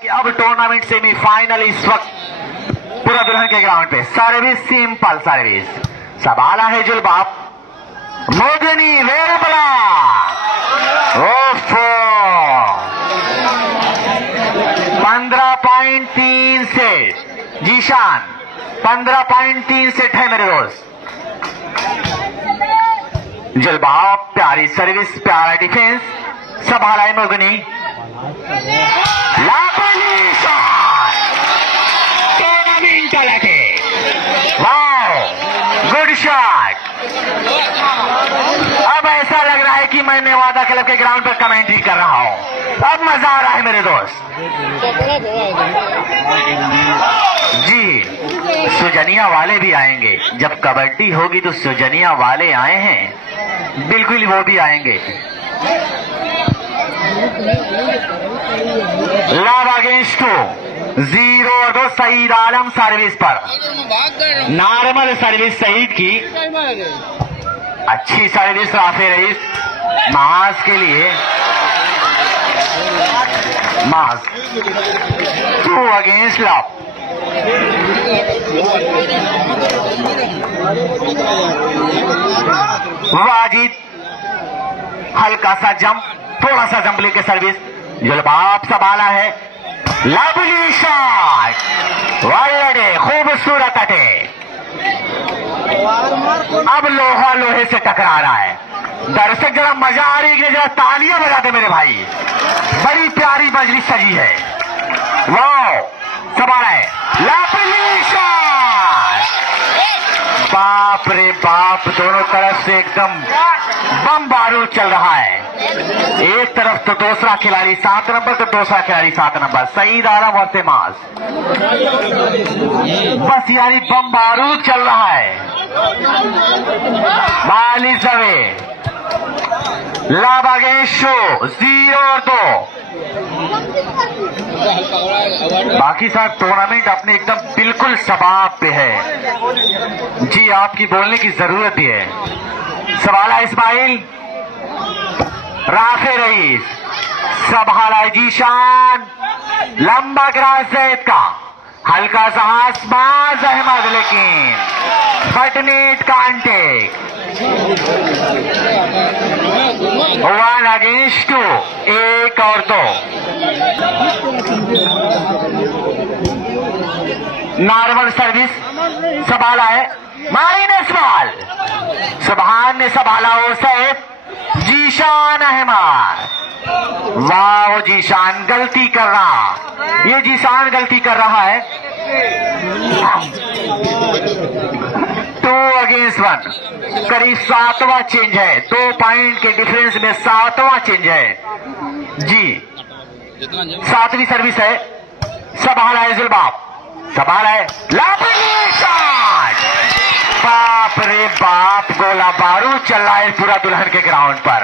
अब tournament semifinal इस वक्त पूरा दुल्हन के ग्राउंड पे सर्विस सिंपल सर्विस सवाला है जुलबाब मोगनी वेरबला ओफो 15.3 सेट जीशान 15.3 सेट है मेरे दोस्त। जुलबाब प्यारी सर्विस प्यारा डिफेंस संभाला है मोगनी गुड शॉट। अब ऐसा लग रहा है कि मैं नेवादा क्लब के ग्राउंड पर कमेंट्री कर रहा हूं। अब मजा आ रहा है मेरे दोस्त। जी सुजनिया वाले भी आएंगे। जब कबड्डी होगी तो सुजनिया वाले आए हैं, बिल्कुल वो भी आएंगे। लव अगेंस्ट 0-2 सईद आलम सर्विस पर। नॉर्मल सर्विस सईद की, अच्छी सर्विस राफे रईस मास के लिए। मास 2 अगेंस्ट लव। वाजिद हल्का सा जंप, थोड़ा सा जंप लेके सर्विस। जुलबाब संभाला है, लवली शॉट वाले खूबसूरत अटे। अब लोहा लोहे से टकरा रहा है। दर्शक जरा मजा आ रही है, जरा तालियां बजाते मेरे भाई। बड़ी प्यारी मजलिस सजी है। वाह संभाला है, लवली शॉट। बाप रे बाप, दोनों तरफ से एकदम बम बारूद चल रहा है। एक तरफ तो दूसरा खिलाड़ी 7 नंबर, तो दूसरा खिलाड़ी 7 नंबर सईद आलम और तेमाज। बस यानी बम बारूद चल रहा है। बाली सवे लाबागेशो 0-2। बाकी साहब टूर्नामेंट अपने एकदम बिल्कुल सबाब पे है। जी आपकी बोलने की जरूरत ही है। सवाला इस्माइल राफे रईस संभाला जीशान, लंबा ग्रास जैद का हल्का सा आसमाज अहमद, लेकिन बटनेट कांटेक। 1 अगेंस्ट 2, 1 और 2। नॉर्मल सर्विस संभाला है, माइनस बॉल। सुभान ने संभाला हो सैफ, जीशान अहमद। वाह जीशान गलती कर रहा, ये जीशान गलती कर रहा है। 2 अगेंस्ट 1, करीब 7वां चेंज है। 2 पॉइंट के डिफरेंस में 7वां चेंज है। जी 7वीं सर्विस है। संभाला है जुलबाब, संभाला है लापली शॉट। बाप रे बाप, गोला बारूद चल रहा है पूरा दुल्हन के ग्राउंड पर।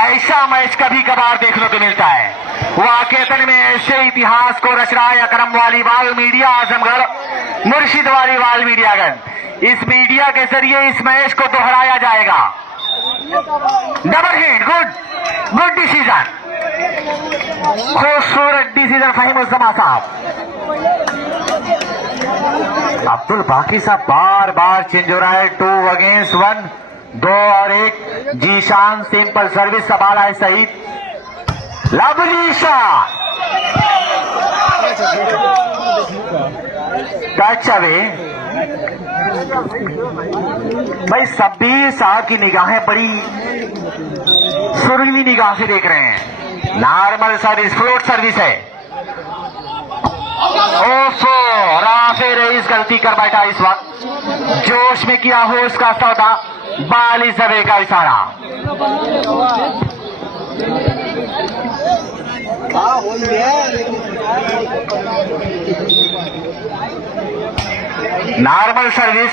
ऐसा मैच कभी कभार देखने को मिलता है। वाकईतन में ऐसे इतिहास को रच रहा है अकरम वालीवाल मीडिया आजमगढ़, मुर्शिद वालीवाल मीडियागंज। इस मीडिया के जरिए इस मैच को दोहराया जाएगा। डबल हिट, गुड डिसीजन, खूबसूरत डिसीजन फहीमुज़्ज़मा साहब। अब्दुल बाकी साहब बार बार चेंज हो रहा है। 2 अगेंस्ट 1, 2 और 1। जीशान सिंपल सर्विस संभाला है Saeed, lovely shot, touch away. भाई सब्बीर साहब की निगाहें बड़ी सुरीली निगाह से देख रहे हैं। नॉर्मल सर्विस फ्लोट सर्विस है। ओफो राफे रईस गलती कर बैठा इस वक्त, जोश में किया हो उसका सौदा। बाली जबे का इशारा। नॉर्मल सर्विस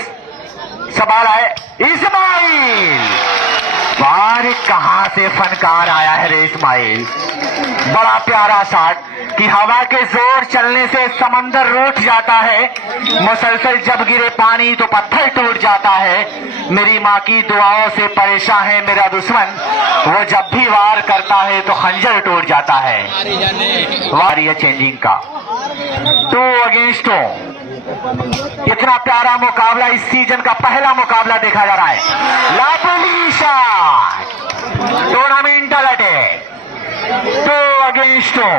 संभाला है इस्माइल, बार कहां से फनकार आया है रे इस्माइल। बड़ा प्यारा शॉट कि हवा के जोर चलने से समंदर रूठ जाता है, मुसलसल जब गिरे पानी तो पत्थर टूट जाता है। मेरी माँ की दुआओं से परेशान है मेरा दुश्मन, वो जब भी वार करता है तो खंजर टूट जाता है। वार ये चेंजिंग का 2 अगेंस्ट 2। इतना प्यारा मुकाबला इस सीजन का पहला मुकाबला देखा जा रहा है। लाभली शॉट, टूर्नामेंटल अटैक 2 अगेंस्ट 2।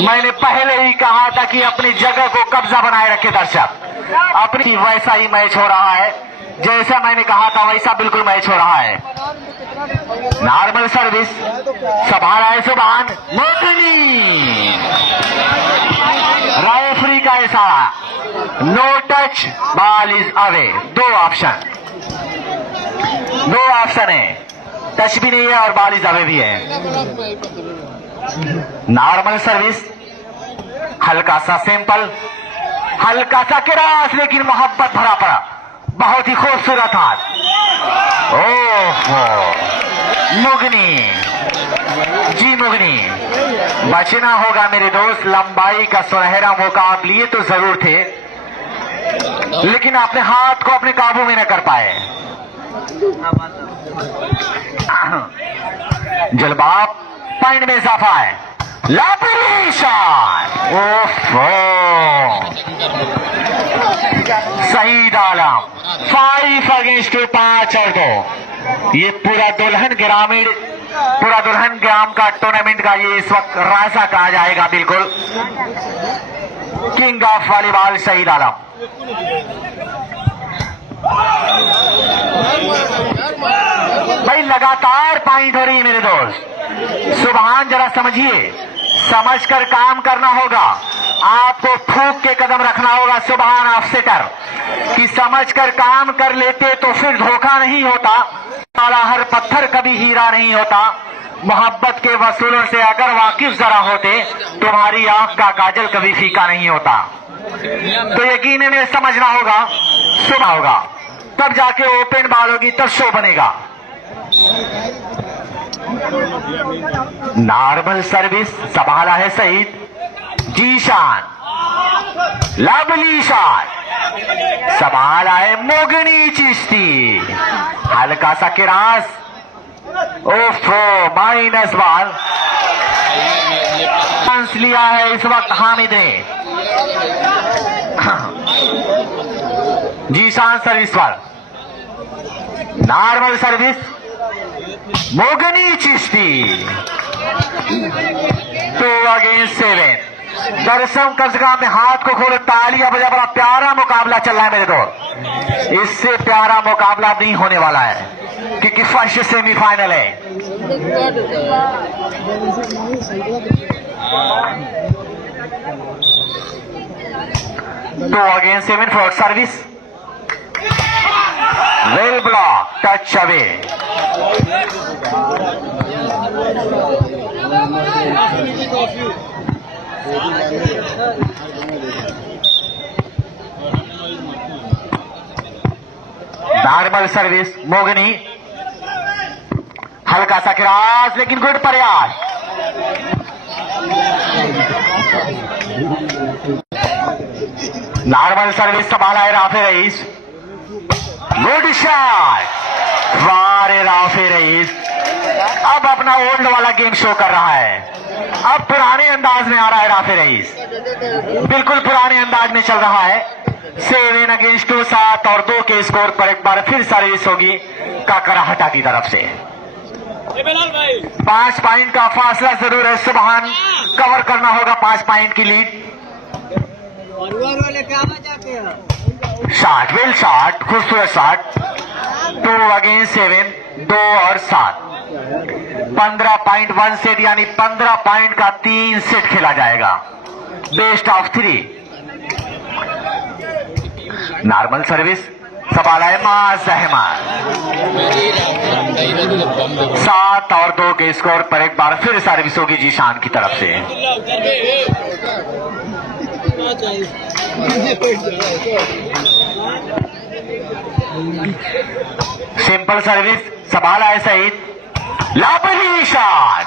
मैंने पहले ही कहा था कि अपनी जगह को कब्जा बनाए रखे दर्शक। अपनी वैसा ही मैच हो रहा है, जैसा मैंने कहा था वैसा बिल्कुल मैच हो रहा है। नॉर्मल सर्विस, संभाला है सुभान, मोगनी। रेफरी का इशारा, no touch, ball is away. 2 option है, टच भी नहीं है और बॉल इज अवे भी है। नॉर्मल सर्विस, हल्का सा सिंपल, हल्का सा क्रॉस, लेकिन मोहब्बत भरा पड़ा, बहुत ही खूबसूरत हाथ। ओह मुगनी जी, मुगनी बचना होगा मेरे दोस्त। लंबाई का सुनहरा मौका आप लिए तो जरूर थे, लेकिन अपने हाथ को अपने काबू में न कर पाए। जलबाब पॉइंट में इजाफा है। लापरी शॉट, शहीद आलम 5 अगेंस्ट 5 और 2। ये पूरा दुल्हन ग्राम का टूर्नामेंट का ये इस वक्त राजा कहा जाएगा। बिल्कुल किंग ऑफ वॉलीबॉल शहीद आलम। भाई लगातार पॉइंट हो रही है मेरे दोस्त। सुभान जरा समझिए, समझकर काम करना होगा, आपको ठोक के कदम रखना होगा। सुभान ऑफसेटर कि समझकर काम कर लेते तो फिर धोखा नहीं होता। हर पत्थर कभी हीरा नहीं होता। मोहब्बत के वसूलों से अगर वाकिफ जरा होते, तुम्हारी आंख का काजल कभी फीका नहीं होता। तो यकीनन समझना होगा, सुबह होगा, तब जाके ओपन बॉल होगी, तब शो बनेगा। नॉर्मल सर्विस, संभाला है सईद जीशान। लवली शॉट, संभाला है मोगनी चिश्ती। हल्का सा किरास, ओफो माइनस बॉल। चांस लिया है इस वक्त हामिद ने। जीशान सर्विस पर normal service, Mogni Chishti 2 against 7। दर्शक कजगा में हाथ को खोले, तालियां बजा, बड़ा प्यारा मुकाबला चल रहा है मेरे दोस्त। इससे प्यारा मुकाबला नहीं होने वाला है, क्योंकि फर्स्ट सेमीफाइनल है। तो against 7 for service, well block, touch away. Normal service, मोगनी, हल्का सा क्रॉस, लेकिन गुड प्रयास। नॉर्मल सर्विस, संभाला है राफे रईस। गुड शॉट, वारे राफे रईस अब अपना ओल्ड वाला गेम शो कर रहा है। अब पुराने अंदाज में आ रहा है राफे रईस, बिल्कुल पुराने अंदाज में चल रहा है। 7 अगेंस्ट 2, 7 और 2 के स्कोर पर एक बार फिर सर्विस होगी काकराहटा की तरफ से। 5 पॉइंट का फासला जरूर है। सुभान कवर करना होगा 5 पॉइंट की लीड। शॉट, वेल शॉट, खूबसूरत शॉट। 2 अगेंस्ट 7, 2 और 7। 15 पॉइंट 1 सेट, यानी 15 पॉइंट का 3 सेट खेला जाएगा, बेस्ट ऑफ 3। नॉर्मल सर्विस, संभाला है माज अहमद। 7 और 2 के स्कोर पर एक बार फिर सर्विस होगी जीशान की तरफ से। सिंपल सर्विस संभाला है सईद, लापरी शॉट,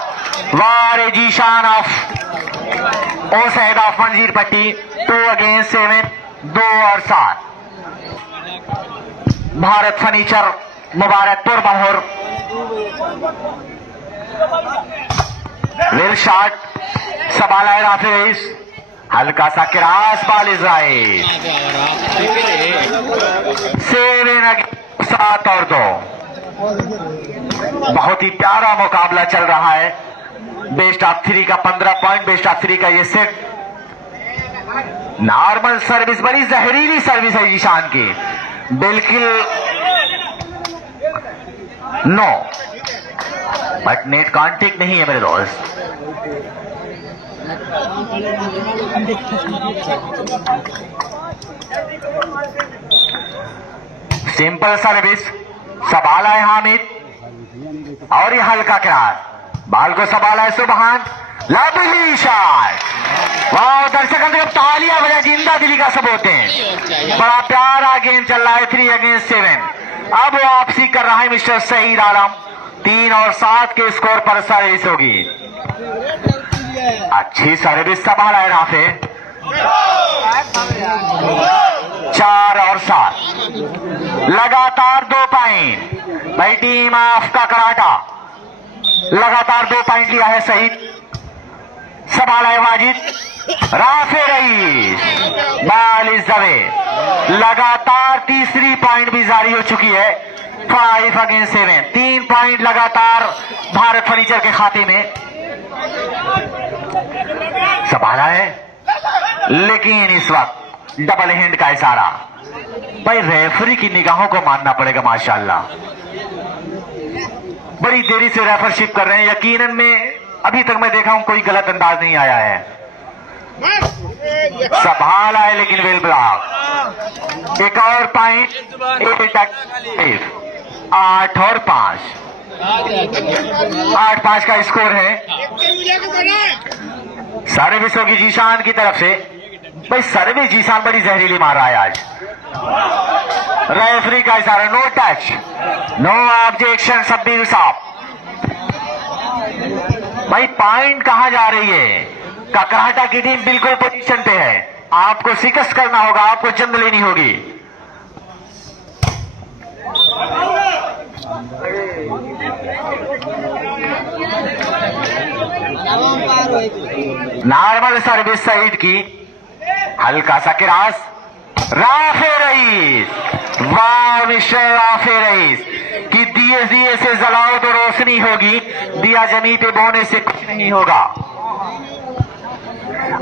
वारे जीशान ऑफ ओ सैद ऑफ मंजीर पट्टी, 2 अगेंस्ट 7, 2 और 7। भारत फर्नीचर मुबारकपुर बहर, वेल शॉट संभाला है राफी रईस, हल्का सा क्रॉस बॉल इजराइल, 7 और 2। बहुत ही प्यारा मुकाबला चल रहा है। बेस्ट ऑफ 3 का 15 पॉइंट, बेस्ट ऑफ 3 का ये सेट। नॉर्मल सर्विस, बड़ी जहरीली सर्विस है जीशान की, बिल्कुल नो, बट नेट कॉन्टेक्ट नहीं है मेरे दोस्त। सिंपल सर्विस संभाला है हामिद, और ये हल्का क्रॉस, बाल को संभाला है सुबहान, लवली शॉट। वाह, दर्शक अंदर तालियां बजा, जिंदा दिली का सब होते हैं। बड़ा प्यारा गेम चल रहा है, 3 अगेंस्ट 7। अब वापसी कर रहा है मिस्टर सईद आलम, 3 और 7 के स्कोर पर सर्विस होगी। अच्छी सर्विस संभाला है राफे, 4 और 7, लगातार 2 पॉइंट। भाई टीम ऑफ का कराटा लगातार 2 पॉइंट लिया है सईद, संभाला है वाजिद, राफे रईस, बाल इस दवे, लगातार तीसरी पॉइंट भी जारी हो चुकी है। 5 अगेंस्ट 7, 3 पॉइंट लगातार भारत फर्नीचर के खाते में। संभाला है, लेकिन इस वक्त डबल हैंड का इशारा। भाई रेफरी की निगाहों को मानना पड़ेगा, माशाल्लाह बड़ी देरी से रेफरशिप कर रहे हैं। यकीनन में अभी तक मैं देखा हूं कोई गलत अंदाज नहीं आया है। संभाला है लेकिन वेल ब्लॉक, एक और पॉइंट, 8 और 5, 8-5 का स्कोर है। सर्विस होगी जीशान की तरफ से। भाई सर्विस जीशान बड़ी जहरीली मार रहा है आज। रेफरी का इशारा, no touch, no objection. Shabbir साहब, भाई पॉइंट कहां जा रही है? ककराटा की टीम बिल्कुल पोजीशन पे है, आपको शिकस्त करना होगा, आपको जंग लेनी होगी। नॉर्मल सर्विस सईद की, हल्का सा क्रॉस, राफे रईस, वाह मिस्टर राफे रईस कि दिए से जलाओ तो रोशनी होगी, दिया जमी पे बोने से कुछ नहीं होगा।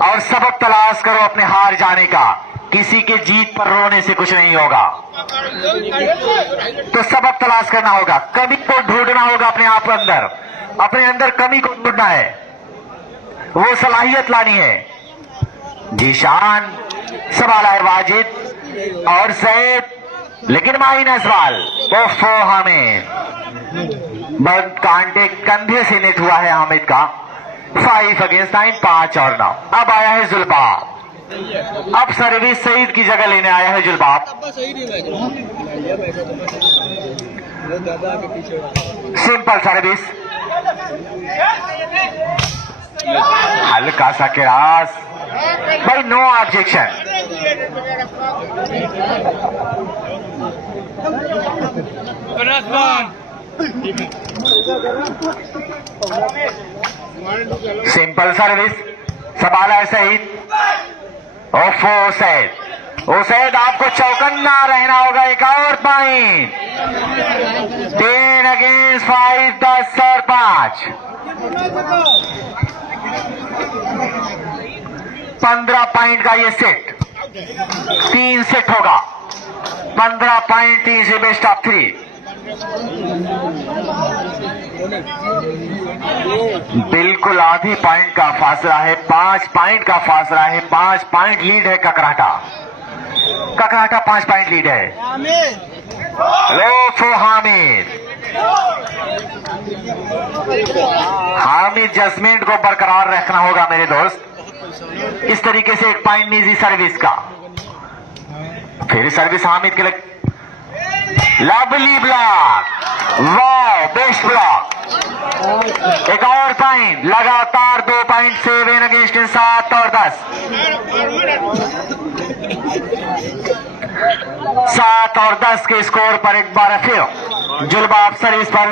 और सबक तलाश करो अपने हार जाने का, किसी के जीत पर रोने से कुछ नहीं होगा। तो सबक तलाश करना होगा, कमी को ढूंढना होगा अपने आप अंदर, अपने अंदर कमी को ढूंढना है, वो सलाहियत लानी है। जीशान संभाला है वाजिद और सैद, लेकिन माइनस बॉल, ओफो हामिद, कांटे कंधे से नेट हुआ है हामिद का। 5 अगेंस्ट 9, 5 और 9। अब आया है जुल्बाब, अब सर्विस सईद की जगह लेने आया है जुल्बाब। सिंपल सर्विस, हल्का सा क्रॉस, भाई नो ऑब्जेक्शन। सिंपल सर्विस संभाला है सईद, ओफो सैद, ओ सैद आपको चौकन्ना रहना होगा। एक और पॉइंट, 10 अगेंस्ट 5, 10 और 5, 15 पॉइंट का ये सेट, 3 सेट होगा, 15 पॉइंट, 3 से बेस्ट ऑफ 3। बिल्कुल आधी पॉइंट का फासला है, 5 पॉइंट का फासला है, 5 पॉइंट लीड है ककराटा, 5 पॉइंट लीड है। लोफो हामिद जजमेंट को बरकरार रखना होगा मेरे दोस्त। इस तरीके से 1 पॉइंट निजी सर्विस का, फिर सर्विस हामिद के लिए लवली ब्लॉक, वाह बेस्ट ब्लॉक। एक और पॉइंट, लगातार 2 पॉइंट 7 अगेंस्ट 7 और 10। 7 और 10 के स्कोर पर एक बार फिर जुलबाब सर्विस पर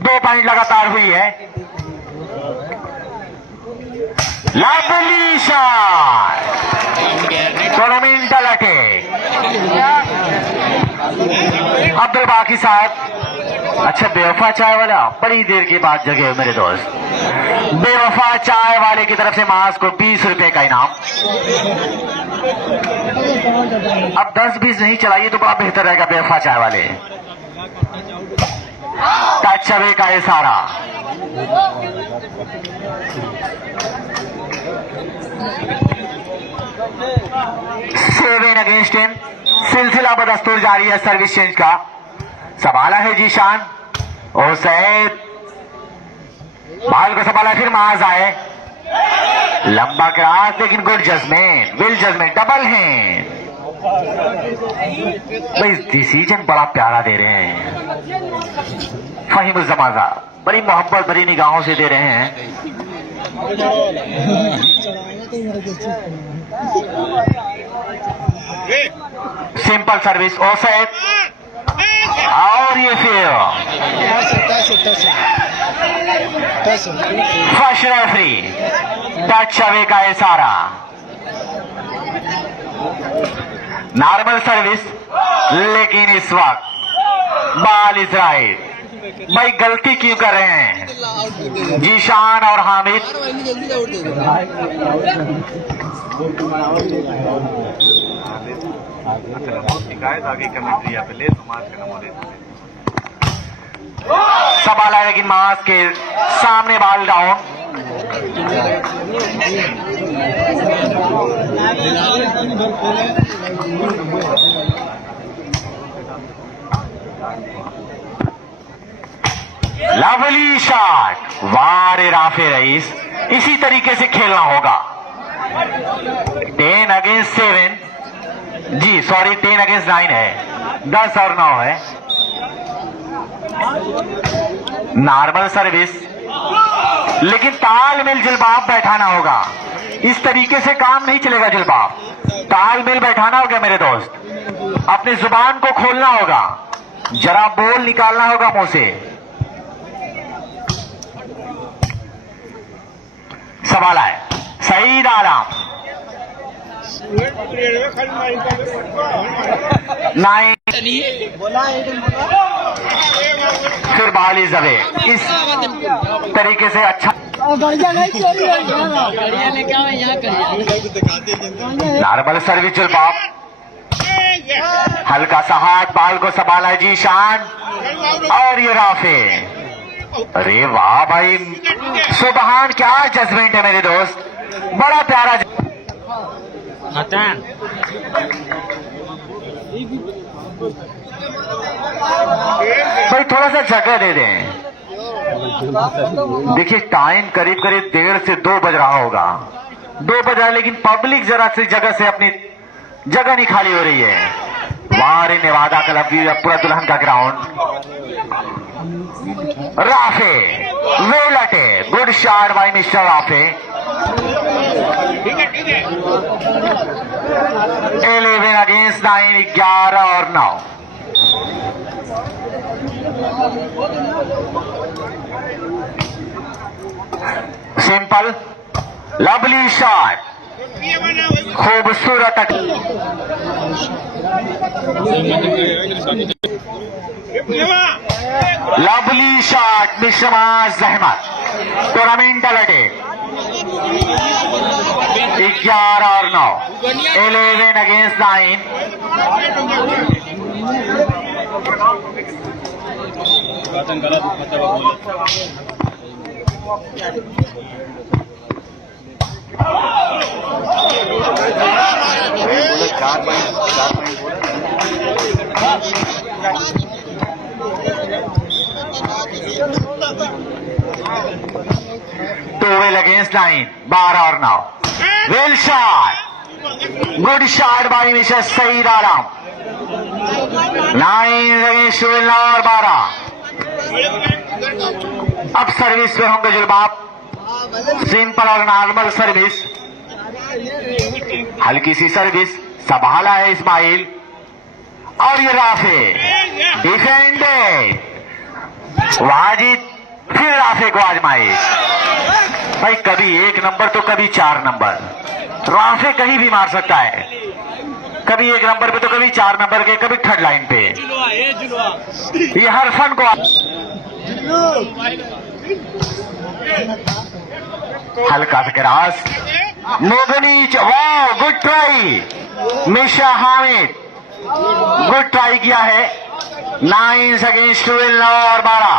2 पॉइंट लगातार हुई है। लवली शॉट, टूर्नामेंटल अटैक। अब्दुल बाकी साहब, अच्छा बेवफा चाय वाला बड़ी देर के बाद जगे मेरे दोस्त। बेवफा चाय वाले की तरफ से मास को 20 रुपए का इनाम। अब 10-20 नहीं चलाइए तो बड़ा बेहतर रहेगा बेवफा चाय वाले। टच अवे का इशारा। सेवन अगेंस्ट 10, सिलसिला बदस्तूर जारी है सर्विस चेंज का। संभाला है जीशान और सैद, बाल को संभाला, फिर माज आए, लंबा क्रॉस, लेकिन good judgment, well judgment, double है भाई। डिसीजन बड़ा प्यारा दे रहे हैं फहीम जमाजा, बड़ी मोहब्बत भरी निगाहों से दे रहे हैं। सिंपल सर्विस ऑफसाइड, और ये फिर फर्स्ट रेफरी, टच अवे का इशारा। नॉर्मल सर्विस, लेकिन इस वक्त बाल इज राइट। भाई गलती क्यों कर रहे हैं जीशान और हामिद? आगे कमेंट्री यहाँ पे ले समाज का नमूने सवाल है, लेकिन मास के सामने बाल डाउन। लवली शॉट, वारे राफे रईस, इसी तरीके से खेलना होगा। 10 अगेंस्ट 7, जी सॉरी 10 अगेंस्ट 9 है, 10 और 9 है। नॉर्मल सर्विस, लेकिन तालमेल जुलबाब बैठाना होगा। इस तरीके से काम नहीं चलेगा जुलबाब, तालमेल बैठाना होगा मेरे दोस्त। अपनी जुबान को खोलना होगा, जरा बोल निकालना होगा मुंह से। सवाल है सईद आलम, 9, फिर बाल इज अवे। इस तरीके से अच्छा नॉर्मल सर्विस जुलबाब, हल्का सा हाथ, बाल को संभाला जीशान, और ये राफे। अरे वाह भाई, सुबहान, क्या जजमेंट है मेरे दोस्त, बड़ा प्यारा। भाई थोड़ा सा जगह दे दें। देखिए टाइम करीब करीब 1:30 से 2 बज रहा होगा, 2 बज रहा है, लेकिन पब्लिक जरा से जगह से अपनी जगह नहीं खाली हो रही है। वारे नेवादा क्लब व्यू, पूरा दुल्हन का ग्राउंड। राफे वेल अटे, good shot by mister Rafay. 11 अगेंस्ट 9, 11 और 9। सिंपल लवली शॉट, खूबसूरत। लवली शॉट मिशमाज अहमद, टूर्नामेंटल अटैक। 11 और 9, 11 अगेंस्ट 9। Twelve against 9, 12 और 9। Well shot, good shot by mister Saeed Alam. 9 against 12 और 12। अब सर्विस पे होंगे जुलबाब। सिंपल और नॉर्मल सर्विस, हल्की सी सर्विस, संभाला है इस्माइल और ये राफे डिफेंडेड। वाजिद फिर राफे को आजमाइश। भाई कभी 1 नंबर तो कभी 4 नंबर। राफे कहीं भी मार सकता है, कभी 1 नंबर पे तो कभी 4 नंबर के, कभी थर्ड लाइन पे। ये हर फन को हल्का सा क्रॉस, मोगनीच, वाह गुड ट्राई मिशा हामिद, गुड ट्राई किया है। 9 अगेंस्ट 12 और 12।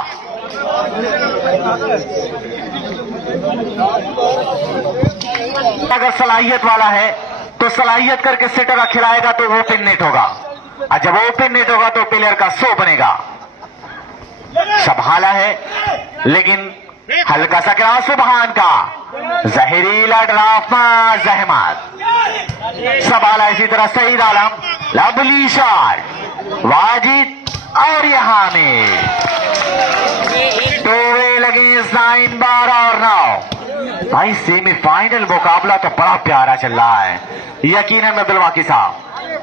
अगर सलाहियत वाला है तो सलाहियत करके सेटर खिलाएगा तो वो ओपन नेट होगा, और जब ओपन नेट होगा तो प्लेयर का 100 बनेगा। संभाला है लेकिन हल्का सा क्रॉस सुबहान का, जहरीला ड्राफ्ट जहमत। संभाला इसी तरह सईद आलम, लवली शॉट वाजिद और यहां में 2 लगे 9 12 और 9। भाई सेमीफाइनल मुकाबला तो बड़ा प्यारा चल रहा है, यकीनन अब्दुल वाकी साहब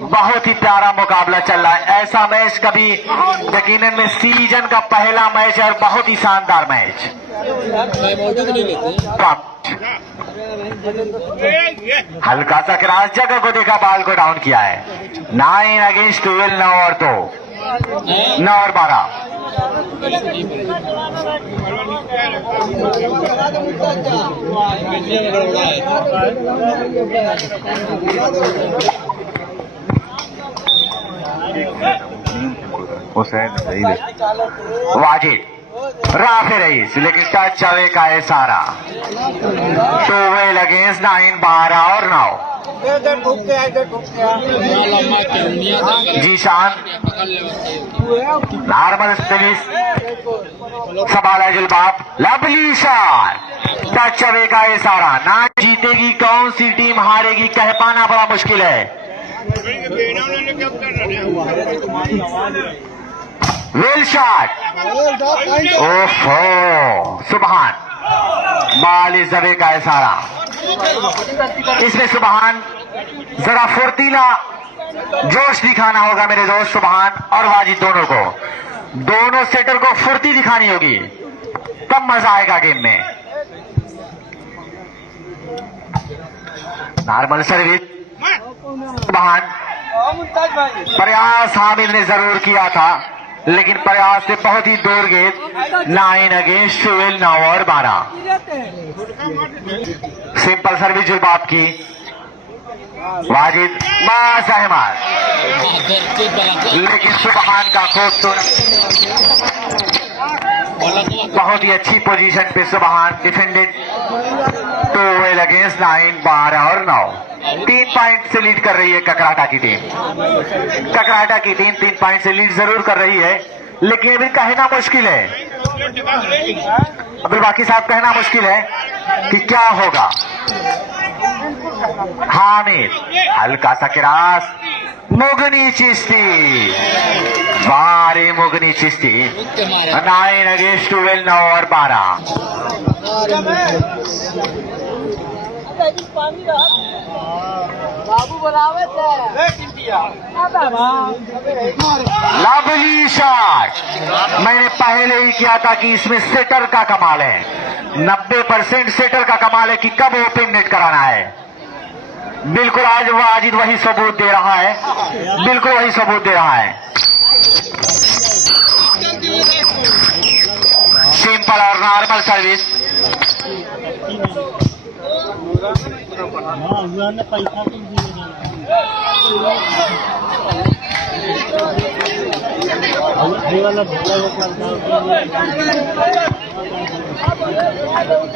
बहुत ही प्यारा मुकाबला चल रहा है। ऐसा मैच कभी यकीनन में सीजन का पहला मैच और बहुत ही शानदार मैच। हल्का सा क्रॉस, जगह को देखा, बाल को डाउन किया है। 9 अगेंस्ट 12 9 और 2, 9 और 12। वाजिद राफे रईस, लेकिन टच चले का है सारा। 12 अगेंस्ट 9 12 और 9। जी शान नॉर्मल सर्विस, संभाला जुलबाब, लवली शॉट, टच अवे का ये सारा। ना जीतेगी कौन सी टीम हारेगी कह पाना बड़ा मुश्किल है। वेल शॉट, ओफो सुबहान, बाल इस जवे का है सारा। इसमें सुबहान जरा फुर्तीला जोश दिखाना होगा मेरे दोस्त सुबहान और वाजिद दोनों को, दोनों सेटर को फुर्ती दिखानी होगी, तब मजा आएगा गेम में। नॉर्मल सर्विस सुबहान, प्रयास हामिद ने जरूर किया था लेकिन प्रयास से बहुत ही दूर गेंद। 9 अगेंस्ट 12 9 और 12। सिंपल सर्विस जुलबाब की, वाजिद बस अहमद, लेकिन सुबहान का खूब तो बहुत ही अच्छी पोजीशन पे सुबहान डिफेंडेड। 12 अगेंस्ट 9 12 और 9। 3 पॉइंट से लीड कर रही है ककराटा की टीम। ककराटा की टीम 3 पॉइंट से लीड जरूर कर रही है, लेकिन अभी कहना मुश्किल है, अब्दुल बाकी साहब कहना मुश्किल है कि क्या होगा। हामिद हल्का सा क्रॉस, मुगनी चिश्ती, बारे मुगनी चिश्ती। 9 अगेंस्ट 12 9 और 12। लवली शॉट, मैंने पहले ही किया था कि इसमें सेटर का कमाल है। 90% सेटर का कमाल है कि कब ओपन नेट कराना है। बिल्कुल आज वाजिद वही सबूत दे रहा है, बिल्कुल वही सबूत दे रहा है। सिंपल और normal service,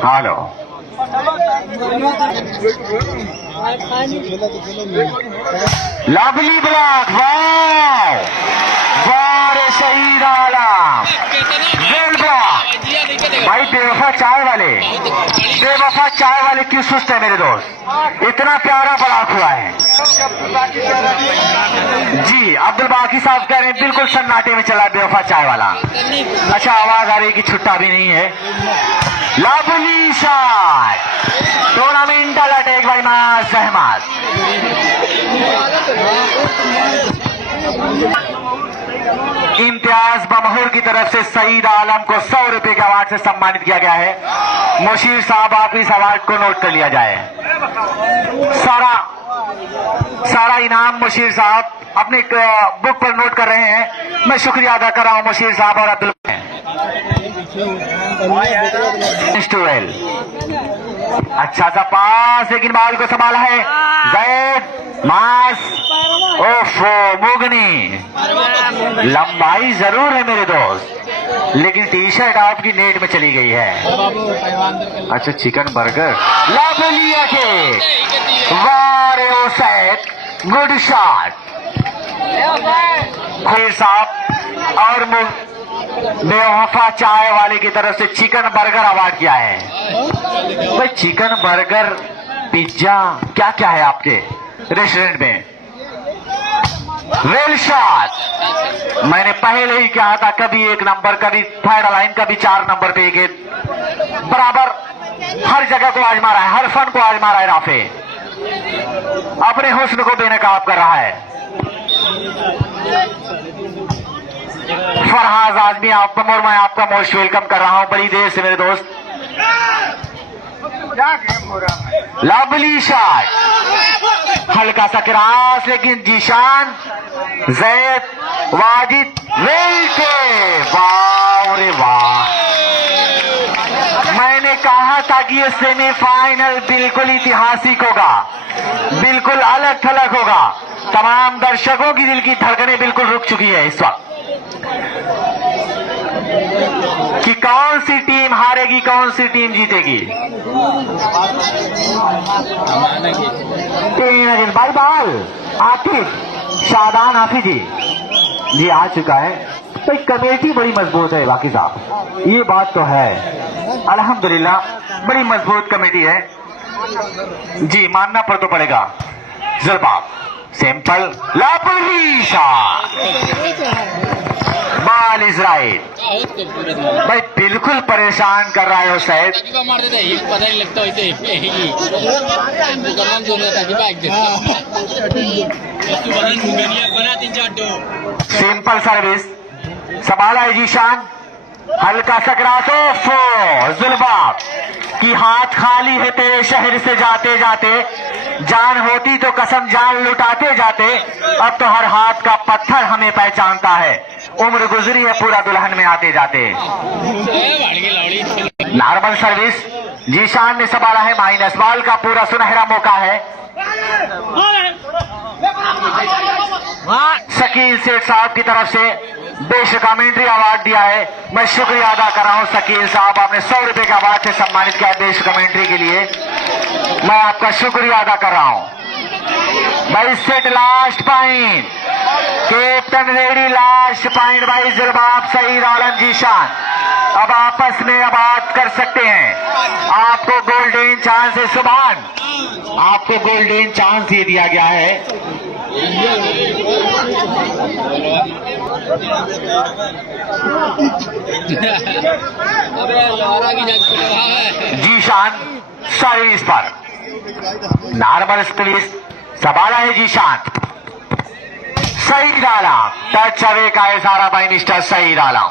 hello lovely block, वाह वाह रे शहीद आलम, वेल ब्लॉक। भाई बेवफा चाय वाले क्यों सुस्त है मेरे दोस्त, इतना प्यारा ब्लॉक हुआ है। जी अब्दुल बाकी साहब कह रहे हैं बिल्कुल सन्नाटे में चला बेवफा चाय वाला। अच्छा आवाज आ रही कि छुट्टा भी नहीं है। लवली शॉट, टूर्नामेंटल अटैक बाई मास अहमद। इम्तियाज बमहूर की तरफ से सईद आलम को 100 रुपए के अवार्ड से सम्मानित किया गया है। मुशीर साहब आप इस अवार्ड को नोट कर लिया जाए। सारा इनाम मुशीर साहब अपने बुक पर नोट कर रहे हैं। मैं शुक्रिया अदा कर रहा हूं मुशीर साहब और अब्दुल। अच्छा सा पास, लेकिन बॉल को संभाला है जैद मास। ओफो मुगनी, लंबाई जरूर है मेरे दोस्त, लेकिन टी शर्ट आपकी नेट में चली गई है। अच्छा चिकन बर्गर, लवली अटैक, वारे ओसैद, गुड शॉट। खैर साहब और बेवफा चाय वाले की तरफ से चिकन बर्गर अवार्ड किया है। भाई चिकन बर्गर पिज्जा क्या क्या है आपके रेस्टोरेंट में। वेल शॉट, मैंने पहले ही कहा था कभी 1 नंबर, कभी थर्ड लाइन, कभी 4 नंबर पे विकेट, बराबर हर जगह को आजमा रहा है, हर फन को आजमा रहा है। राफे अपने हुस्न को बेनकाब कर रहा है। फरहाज आजमी आप और मैं आपका मोस्ट वेलकम कर रहा हूं बड़ी देर से मेरे दोस्त। लवली शॉट, हल्का सा क्रॉस, लेकिन जीशान जैद वाजिद वेल्टे, वाह रे वाह। मैंने कहा था कि ये सेमीफाइनल बिल्कुल ऐतिहासिक होगा, बिल्कुल अलग थलग होगा। तमाम दर्शकों की दिल की धड़कनें बिल्कुल रुक चुकी है इस वक्त कि कौन सी टीम हारेगी, कौन सी टीम जीतेगी। बाई बॉल आतिफ शादान हाफिजी जी आ चुका है। तो कमेटी बड़ी मजबूत है बाकी साहब, ये बात तो है, अल्हम्दुलिल्लाह बड़ी मजबूत कमेटी है जी, मानना पर तो पड़ेगा। जरबाब simple, lovely shot, ball is right. भाई बिल्कुल परेशान कर रहा है वो शायद। पता नहीं लगता सिंपल सर्विस, संभाला है जीशान, हल्का सकरातो फो जुल्बाब की हाथ खाली है तेरे शहर से जाते जाते, जान होती तो कसम जान लुटाते जाते, अब तो हर हाथ का पत्थर हमें पहचानता है, उम्र गुजरी है पूरा दुल्हन में आते जाते। नॉर्मल सर्विस, जीशान ने संभाला है, माइनस बॉल का पूरा सुनहरा मौका है। शकील सेठ साहब की तरफ से बेस्ट कमेंट्री अवार्ड दिया है। मैं शुक्रिया अदा कर रहा हूं शकील साहब, आपने 100 रुपए के अवार्ड से सम्मानित किया बेस्ट कमेंट्री के लिए, मैं आपका शुक्रिया अदा कर रहा हूं। भाई set last point, captain ready, last point भाई जुल्बाब सईद आलम जीशान, अब आपस में अब बात कर सकते हैं। आपको गोल्डन चांस है सुभान, आपको गोल्डन चांस दे दिया गया है। जीशान सर्विस पर नॉर्मल स्प्लिस, संभाला है जीशान, सही डाला, टच अवे का इशारा बाई मिस्टर सही डाला।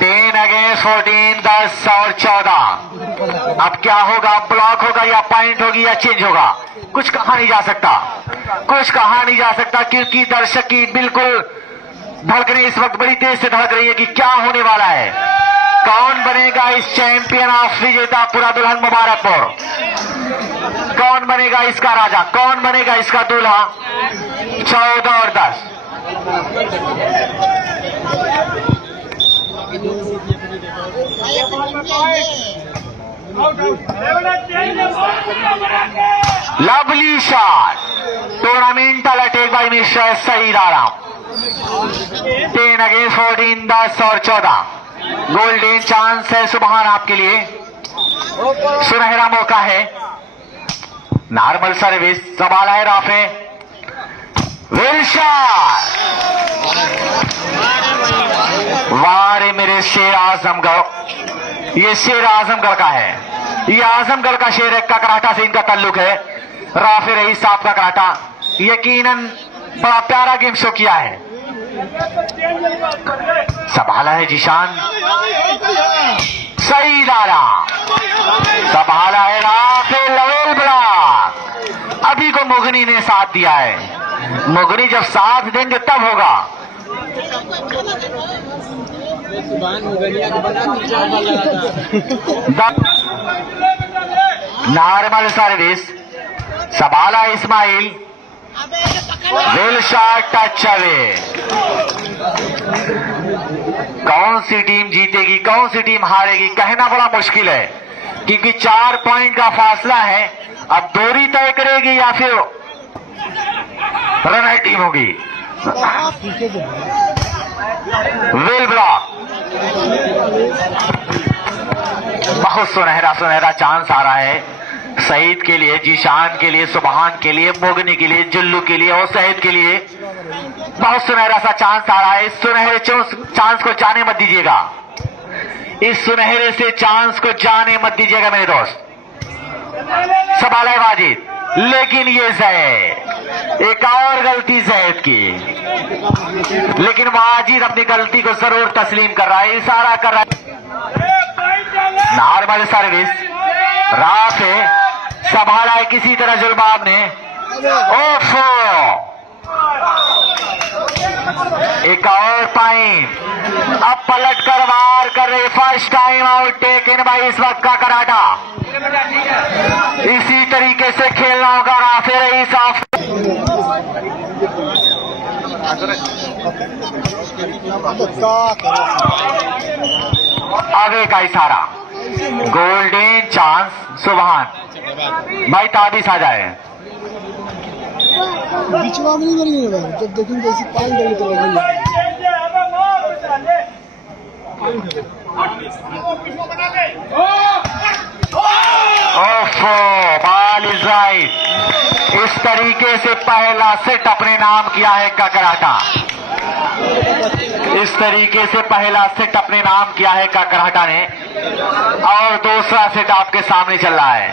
10 अगेंस्ट 14, 10 और 14। अब क्या होगा, ब्लॉक होगा या पॉइंट होगी या चेंज होगा, कुछ कहा नहीं जा सकता, कुछ कहा नहीं जा सकता, क्योंकि दर्शक की बिल्कुल धड़कनें इस वक्त बड़ी तेज से धड़क रही है कि क्या होने वाला है, कौन बनेगा इस चैंपियन ऑफ विजेता पूरा दुल्हन मुबारकपुर, कौन बनेगा इसका राजा, कौन बनेगा इसका दूल्हा। 14 और 10। लवली शॉट, टूर्नामेंटल अटैक बाय मिस्टर सईद आराम। 10 अगेंस्ट 14, 10 और 14। गोल्डन चांस है सुबहान आपके लिए, सुनहरा मौका है। नॉर्मल सर्विस, संभाला है राफे, वेल शॉट। वारे मेरे शेर आजमगढ़, ये शेर आजमगढ़ का है, ये आजमगढ़ का शेर है। ककराटा से इनका ताल्लुक है। राफे रईस साहब का कराटा यकीनन बड़ा प्यारा गेम शो किया है। संभाला है जीशान, सईद आराम, संभाला है राफे, लेवल ब्लॉक। अभी को मुगनी ने साथ दिया है, मुगनी जब साथ देंगे तब होगा। नॉर्मल सर्विस, संभाला Ismail, well shot, touch away. कौन सी टीम जीतेगी, कौन सी टीम हारेगी, कहना बड़ा मुश्किल है, क्योंकि 4 पॉइंट का फासला है। अब दूरी तय करेगी या फिर रनर टीम होगी। वेल ब्लॉक, बहुत सुनहरा सुनहरा चांस आ रहा है सईद के लिए, जीशान के लिए, सुबहान के लिए, मोगनी के लिए, जुल्लू के लिए और सईद के लिए। बहुत सुनहरा सा चांस आ रहा है। इस सुनहरे चांस को जाने मत दीजिएगा, इस सुनहरे से चांस को जाने मत दीजिएगा मेरे दोस्त। संभाला है वाजिद, लेकिन ये जैद, एक और गलती जैद की, लेकिन वाजिद अपनी गलती को जरूर तस्लीम कर रहा है, इशारा कर रहा है। नॉर्मल सर्विस, राफे, संभाला है किसी तरह जुलबाब ने। ओफो, एक और पॉइंट। अब पलट कर वार कर रहे, first time out taken by इस वक्त का कराटा। इसी तरीके से खेलना होगा राफे रईस ऑफ। आगे का इशारा, गोल्डन चांस सुबहान भाई, ताबीज आ जाए। बिचवा में नहीं करेंगे भाई, जब देखेंगे ऐसी पानी डाली तो लगेगी। ओफो, बॉल इज राइट। इस तरीके से पहला सेट अपने नाम किया है ककराटा, इस तरीके से पहला सेट अपने नाम किया है ककराटा ने, और दूसरा सेट आपके सामने चल रहा है।